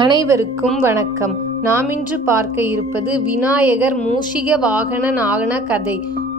அனைவருக்கும் வணக்கம். நாம் இன்று பார்க்க இருப்பது விநாயகர் மூஷிக வாகனனான கதை.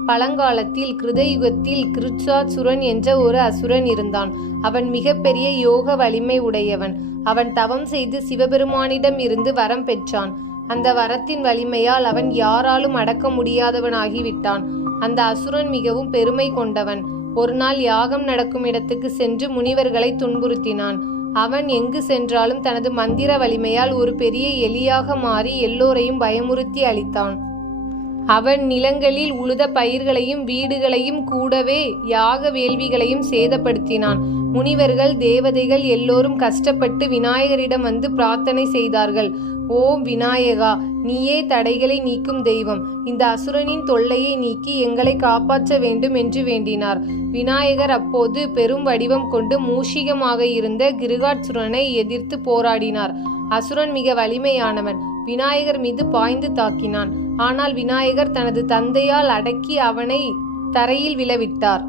பழங்காலத்தில் கிருதயுகத்தில் கிருச்சாசுரன் என்ற ஒரு அசுரன் இருந்தான். அவன் மிகப்பெரிய யோக வலிமை உடையவன். அவன் தவம் செய்து சிவபெருமானிடம் இருந்து வரம் பெற்றான். அந்த வரத்தின் வலிமையால் அவன் யாராலும் அடக்க முடியாதவனாகிவிட்டான். அந்த அசுரன் மிகவும் பெருமை கொண்டவன். ஒரு நாள் யாகம் நடக்கும் இடத்துக்கு சென்று முனிவர்களை துன்புறுத்தினான். அவன் எங்கு சென்றாலும் தனது மந்திர வலிமையால் ஒரு பெரிய எலியாக மாறி எல்லோரையும் பயமுறுத்தி அளித்தான். அவன் நிலங்களில் உழுத பயிர்களையும் வீடுகளையும் கூடவே யாக வேள்விகளையும் சேதப்படுத்தினான். முனிவர்கள் தேவதைகள் எல்லோரும் கஷ்டப்பட்டு விநாயகரிடம் வந்து பிரார்த்தனை செய்தார்கள். ஓம் விநாயகா, நீயே தடைகளை நீக்கும் தெய்வம். இந்த அசுரனின் தொல்லையை நீக்கி எங்களை காப்பாற்ற வேண்டும் என்று வேண்டினார். விநாயகர் அப்போது பெரும் வடிவம் கொண்டு மூஷிகமாக இருந்த கிருகாசுரனை எதிர்த்து போராடினார். அசுரன் மிக வலிமையானவன். விநாயகர் மீது பாய்ந்து தாக்கினான். ஆனால் விநாயகர் தனது தந்தையால் அடக்கி அவனை தரையில் விழவிட்டார்.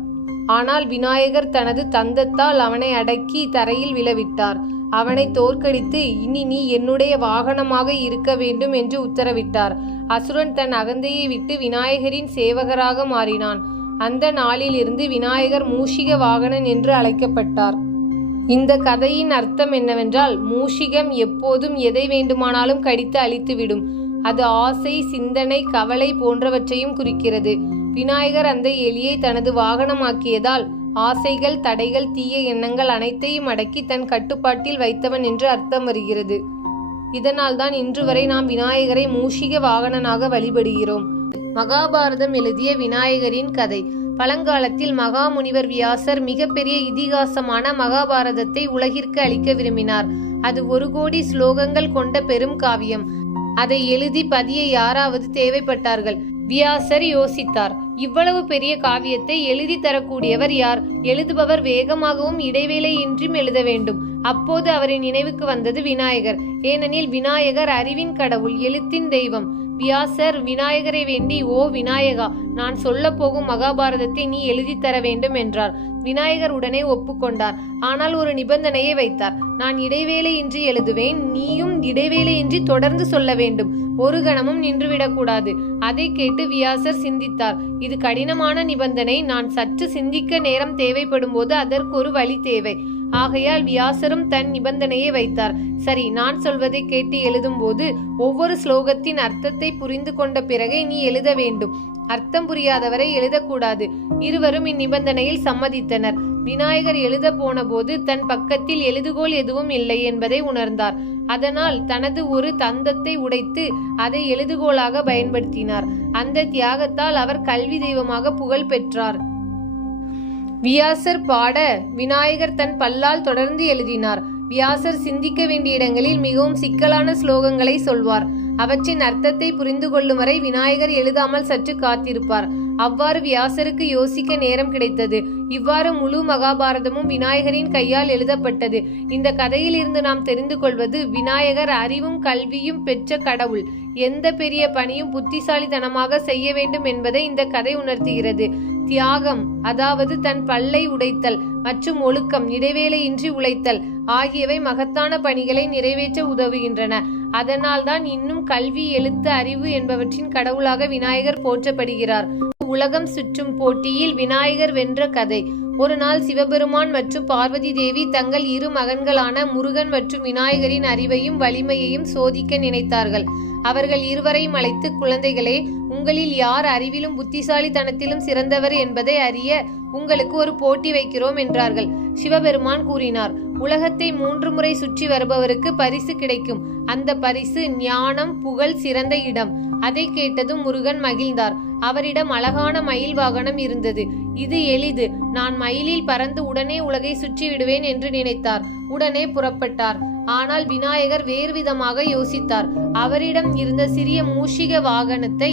அவனை தோற்கடித்து இனி நீ என்னுடைய வாகனமாக இருக்க வேண்டும் என்று உத்தரவிட்டார். அசுரன் தன் அகந்தையை விட்டு விநாயகரின் சேவகராக மாறினான். அந்த நாளிலிருந்து விநாயகர் மூஷிக வாகனன் என்று அழைக்கப்பட்டார். இந்த கதையின் அர்த்தம் என்னவென்றால், மூஷிகம் எப்போதும் எதை வேண்டுமானாலும் கடித்து அழித்துவிடும். அது ஆசை, சிந்தனை, கவலை போன்றவற்றையும் குறிக்கிறது. விநாயகர் அந்த எலியை தனது வாகனமாக்கியதால் ஆசைகள், தடைகள், தீய எண்ணங்கள் அனைத்தையும் அடக்கி தன் கட்டுப்பாட்டில் வைத்தவன் என்று அர்த்தம் வருகிறது. இதனால்தான் இன்று வரை நாம் விநாயகரை மூஷிக வாகனனாக வழிபடுகிறோம். மகாபாரதம் எழுதிய விநாயகரின் கதை. பழங்காலத்தில் மகாமுனிவர் வியாசர் மிகப்பெரிய இதிகாசமான மகாபாரதத்தை உலகிற்கு அளிக்க விரும்பினார். அது 1 கோடி ஸ்லோகங்கள் கொண்ட பெரும் காவியம். அதை எழுதி பதிய யாராவது தேவைப்பட்டார்கள். வியாசர் யோசித்தார். இவ்வளவு பெரிய காவியத்தை எழுதி தரக்கூடியவர் யார்? எழுதுபவர் வேகமாகவும் இடைவேளையின்றியும் எழுத வேண்டும். அப்போது அவரின் நினைவுக்கு வந்தது விநாயகர். ஏனெனில் விநாயகர் அறிவின் கடவுள், எழுத்தின் தெய்வம். வியாசர் விநாயகரை வேண்டி, ஓ விநாயகா, நான் சொல்ல போகும் மகாபாரதத்தை நீ எழுதி தர வேண்டும் என்றார். விநாயகர் உடனே ஒப்புக்கொண்டார். ஆனால் ஒரு நிபந்தனையை வைத்தார். நான் இடைவேளையின்றி எழுதுவேன், நீயும் இடைவேளையின்றி தொடர்ந்து சொல்ல வேண்டும். ஒரு கணமும் நின்றுவிடக்கூடாது. அதை கேட்டு வியாசர் சிந்தித்தார். இது கடினமான நிபந்தனை. நான் சற்று சிந்திக்க நேரம் தேவைப்படும் போது அதற்கு ஒரு வழி தேவை. ஆகையால் வியாசரும் தன் நிபந்தனையை வைத்தார். சரி, நான் சொல்வதை கேட்டு எழுதும் போது ஒவ்வொரு ஸ்லோகத்தின் அர்த்தத்தை புரிந்து கொண்ட பிறகே நீ எழுத வேண்டும். அர்த்தம் புரியாதவரை எழுதக்கூடாது. இருவரும் இந்நிபந்தனையில் சம்மதித்தனர். விநாயகர் எழுத போன போது தன் பக்கத்தில் எழுதுகோல் எதுவும் இல்லை என்பதை உணர்ந்தார். அதனால் தனது ஒரு தந்தத்தை உடைத்து அதை எழுதுகோலாக பயன்படுத்தினார். அந்த தியாகத்தால் அவர் கல்வி தெய்வமாக புகழ் பெற்றார். வியாசர் பாட விநாயகர் தன் பல்லால் தொடர்ந்து எழுதினார். வியாசர் சிந்திக்க வேண்டிய இடங்களில் மிகவும் சிக்கலான ஸ்லோகங்களை சொல்வார். அவற்றின் அர்த்தத்தை புரிந்து கொள்ளும் வரை விநாயகர் எழுதாமல் சற்று காத்திருப்பார். அவ்வாறு வியாசருக்கு யோசிக்க நேரம் கிடைத்தது. இவ்வாறு முழு மகாபாரதமும் விநாயகரின் கையால் எழுதப்பட்டது. இந்த கதையில் இருந்து நாம் தெரிந்து கொள்வது, விநாயகர் அறிவும் கல்வியும் பெற்ற கடவுள். எந்த பெரிய பணியும் புத்திசாலித்தனமாக செய்ய வேண்டும் என்பதை இந்த கதை உணர்த்துகிறது. தியாகம், அதாவது தன் பல்லை உடைத்தல், மற்றும் ஒழுக்கம், இடைவேளையின்றி உழைத்தல் ஆகியவை மகத்தான பணிகளை நிறைவேற்ற உதவுகின்றன. அதனால்தான் இன்னும் கல்வி, எழுத்து, அறிவு என்பவற்றின் கடவுளாக விநாயகர் போற்றப்படுகிறார். உலகம் சுற்றும் போட்டியில் விநாயகர் வென்ற கதை. ஒரு நாள் சிவபெருமான் மற்றும் பார்வதி தேவி தங்கள் 2 மகன்களான முருகன் மற்றும் விநாயகரின் அறிவையும் வலிமையையும் சோதிக்க நினைத்தார்கள். அவர்கள் இருவரையும் அழைத்து, குழந்தைகளே, உங்களில் யார் அறிவிலும் புத்திசாலித்தனத்திலும் சிறந்தவர் என்பதை அறிய உங்களுக்கு ஒரு போட்டி வைக்கிறோம் என்றார்கள். சிவபெருமான் கூறினார், உலகத்தை 3 முறை சுற்றி வருபவருக்கு பரிசு கிடைக்கும். அந்த பரிசு ஞானம், புகழ், சிறந்த இடம். அதை கேட்டதும் முருகன் மகிழ்ந்தார். அவரிடம் அழகான மயில் வாகனம் இருந்தது. இது எளிது. நான் மயிலில் பறந்து உடனே உலகை சுற்றி விடுவேன் என்று நினைத்தார். உடனே புறப்பட்டார். ஆனால் விநாயகர் வேறு விதமாக யோசித்தார். அவரிடம் இருந்த சிறிய மூஷிக வாகனத்தை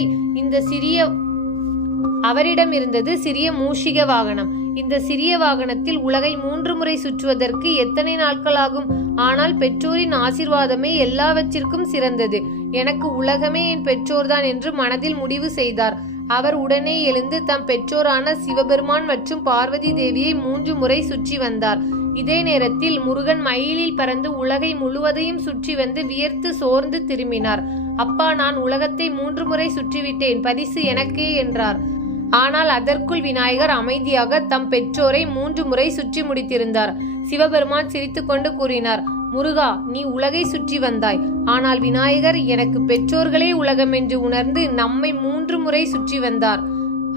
அவரிடம் இருந்தது சிறிய மூஷிக வாகனம். இந்த சிறிய வாகனத்தில் உலகை 3 முறை சுற்றுவதற்கு எத்தனை நாட்கள் ஆகும்? ஆனால் பெற்றோரின் ஆசீர்வாதமே எல்லாவற்றிற்கும் சிறந்தது. எனக்கு உலகமே என் பெற்றோர்தான் என்று மனதில் முடிவு செய்தார். அவர் உடனே எழுந்து தம் பெற்றோரான சிவபெருமான் மற்றும் பார்வதி தேவியை 3 முறை சுற்றி வந்தார். இதே நேரத்தில் முருகன் மயிலில் பறந்து உலகை முழுவதையும் சுற்றி வந்து வியர்த்து சோர்ந்து திரும்பினார். அப்பா, நான் உலகத்தை 3 முறை சுற்றிவிட்டேன், பரிசு எனக்கே என்றார். ஆனால் அதற்குள் விநாயகர் அமைதியாக தம் பெற்றோரை 3 முறை சுற்றி முடித்திருந்தார். சிவபெருமான் சிரித்துக்கொண்டு கூறினார், முருகா, நீ உலகை சுற்றி வந்தாய். ஆனால் விநாயகர் எனக்கு பெற்றோர்களே உலகம் என்று உணர்ந்து நம்மை 3 முறை சுற்றி வந்தார்.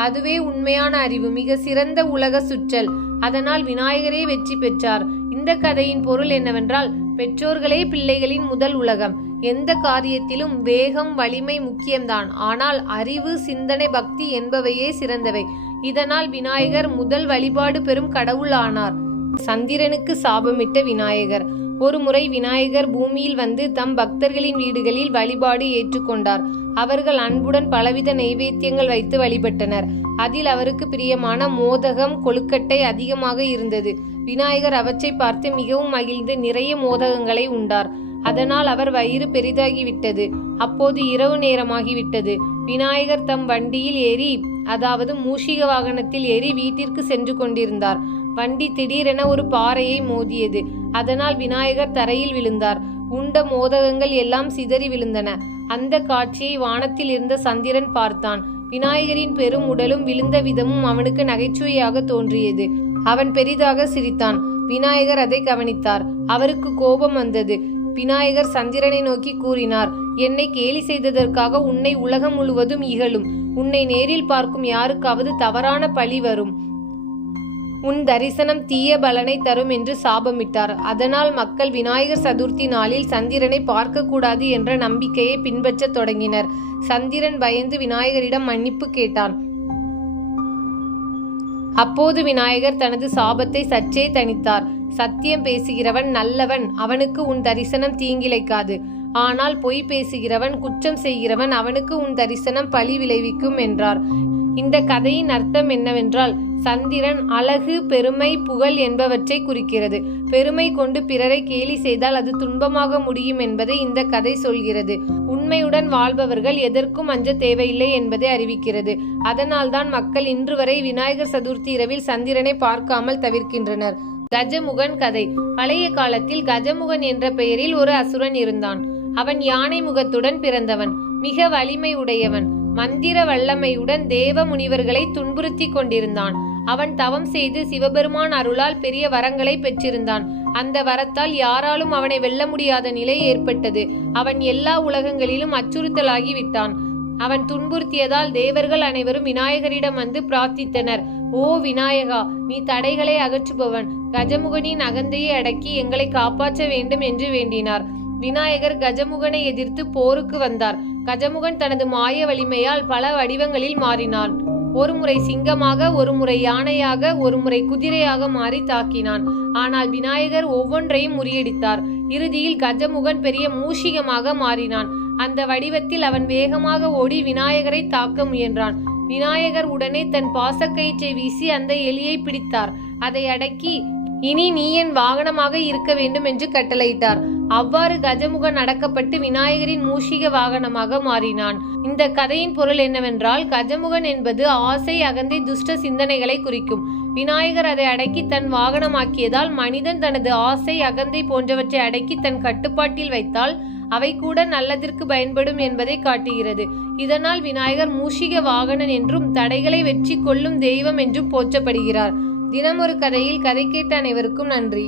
அதுவே உண்மையான அறிவு, மிக சிறந்த உலக சுற்றல். அதனால் விநாயகரே வெற்றி பெற்றார். இந்த கதையின் பொருள் என்னவென்றால், பெற்றோர்களே பிள்ளைகளின் முதல் உலகம். எந்த காரியத்திலும் வேகம், வலிமை முக்கியம்தான். ஆனால் அறிவு, சிந்தனை, பக்தி என்பவையே சிறந்தவை. இதனால் விநாயகர் முதல் வழிபாடு பெறும் கடவுள் ஆனார். சந்திரனுக்கு சாபமிட்ட விநாயகர். ஒருமுறை விநாயகர் பூமியில் வந்து தம் பக்தர்களின் வீடுகளில் வழிபாடு ஏற்றுக்கொண்டார். அவர்கள் அன்புடன் பலவித நைவேத்தியங்கள் வைத்து வழிபட்டனர். அதில் அவருக்கு பிரியமான மோதகம், கொழுக்கட்டை அதிகமாக இருந்தது. விநாயகர் அவற்றை பார்த்து மிகவும் மகிழ்ந்து நிறைய மோதகங்களை உண்டார். அதனால் அவர் வயிறு பெரிதாகிவிட்டது. அப்போது இரவு நேரமாகிவிட்டது. விநாயகர் தம் வண்டியில் ஏறி, அதாவது மூஷிக வாகனத்தில் ஏறி வீட்டிற்கு சென்று கொண்டிருந்தார். வண்டி திடீரென ஒரு பாறையை மோதியது. அதனால் விநாயகர் தரையில் விழுந்தார். உண்ட மோதகங்கள் எல்லாம் சிதறி விழுந்தன. அந்த காட்சியை வானத்தில் இருந்த சந்திரன் பார்த்தான். விநாயகரின் பெரும் உடலும் விழுந்த விதமும் அவனுக்கு நகைச்சுவையாக தோன்றியது. அவன் பெரிதாக சிரித்தான். விநாயகர் அதை கவனித்தார். அவருக்கு கோபம் வந்தது. விநாயகர் சந்திரனை நோக்கி கூறினார், என்னை கேலி செய்ததற்காக உன்னை உலகம் முழுவதும் இகழும். உன்னை நேரில் பார்க்கும் யாருக்காவது தவறான பழி வரும். உன் தரிசனம் தீய பலனை தரும் என்று சாபமிட்டார். அதனால் மக்கள் விநாயகர் சதுர்த்தி நாளில் சந்திரனை பார்க்கக்கூடாது என்ற நம்பிக்கையை பின்பற்றத் தொடங்கினர். சந்திரன் பயந்து விநாயகரிடம் மன்னிப்பு கேட்டான். அப்போது விநாயகர் தனது சாபத்தை சற்றே தணித்தார். சத்தியம் பேசுகிறவன் நல்லவன், அவனுக்கு உன் தரிசனம் தீங்கிழைக்காது. ஆனால் பொய் பேசுகிறவன், குற்றம் செய்கிறவன், அவனுக்கு உன் தரிசனம் பழி விளைவிக்கும் என்றார். இந்த கதையின் அர்த்தம் என்னவென்றால், சந்திரன் அழகு, பெருமை, புகழ் என்பவற்றை குறிக்கிறது. பெருமை கொண்டு பிறரை கேலி செய்தால் அது துன்பமாக முடியும் என்பதை இந்த கதை சொல்கிறது. உண்மையுடன் வாழ்பவர்கள் எதற்கும் அஞ்ச தேவையில்லை என்பதை அறிவிக்கிறது. அதனால்தான் மக்கள் இன்று வரை விநாயகர் சதுர்த்தி இரவில் சந்திரனை பார்க்காமல் தவிர்க்கின்றனர். கஜமுகன் கதை. பழைய காலத்தில் கஜமுகன் என்ற பெயரில் ஒரு அசுரன் இருந்தான். அவன் யானை முகத்துடன் பிறந்தவன். மிக வலிமை உடையவன். மந்திர வல்லமையுடன் தேவ முனிவர்களை துன்புறுத்தி கொண்டிருந்தான். அவன் தவம் செய்து சிவபெருமான் அருளால் பெரிய வரங்களை பெற்றிருந்தான். அந்த வரத்தால் யாராலும் அவனை வெல்ல முடியாத நிலை ஏற்பட்டது. அவன் எல்லா உலகங்களிலும் அச்சுறுத்தலாகி விட்டான். அவன் துன்புறுத்தியதால் தேவர்கள் அனைவரும் விநாயகரிடம் வந்து பிரார்த்தித்தனர். ஓ விநாயகா, நீ தடைகளை அகற்றுபவன். கஜமுகனின் அகந்தையை அடக்கி எங்களை காப்பாற்ற வேண்டும் என்று வேண்டினார். விநாயகர் கஜமுகனை எதிர்த்து போருக்கு வந்தார். கஜமுகன் தனது மாய வலிமையால் பல வடிவங்களில் மாறினான். ஒருமுறை சிங்கமாக, ஒருமுறை யானையாக, ஒருமுறை குதிரையாக மாறி தாக்கினான். ஆனால் விநாயகர் ஒவ்வொன்றையும் முறியடித்தார். இறுதியில் கஜமுகன் பெரிய மூஷிகமாக மாறினான். அந்த வடிவத்தில் அவன் வேகமாக ஓடி விநாயகரை தாக்க முயன்றான். விநாயகர் உடனே தன் பாசக்கயிற்றை வீசி அந்த எலியை பிடித்தார். அதை அடக்கி, இனி நீ என் வாகனமாக இருக்க வேண்டும் என்று கட்டளையிட்டார். அவ்வாறு கஜமுகன் அடக்கப்பட்டு விநாயகரின் மூஷிக வாகனமாக மாறினான். இந்த கதையின் பொருள் என்னவென்றால், கஜமுகன் என்பது ஆசை, அகந்தை, துஷ்ட சிந்தனைகளை குறிக்கும். விநாயகர் அதை அடக்கி தன் வாகனமாக்கியதால் மனிதன் தனது ஆசை, அகந்தை போன்றவற்றை அடக்கி தன் கட்டுப்பாட்டில் வைத்தால் அவை கூட நல்லதற்கு பயன்படும் என்பதை காட்டுகிறது. இதனால் விநாயகர் மூஷிக வாகனன் என்றும் தடைகளை வெற்றி கொள்ளும் தெய்வம் என்றும் போற்றப்படுகிறார். தினமொரு கதையில் கதை கேட்ட அனைவருக்கும் நன்றி.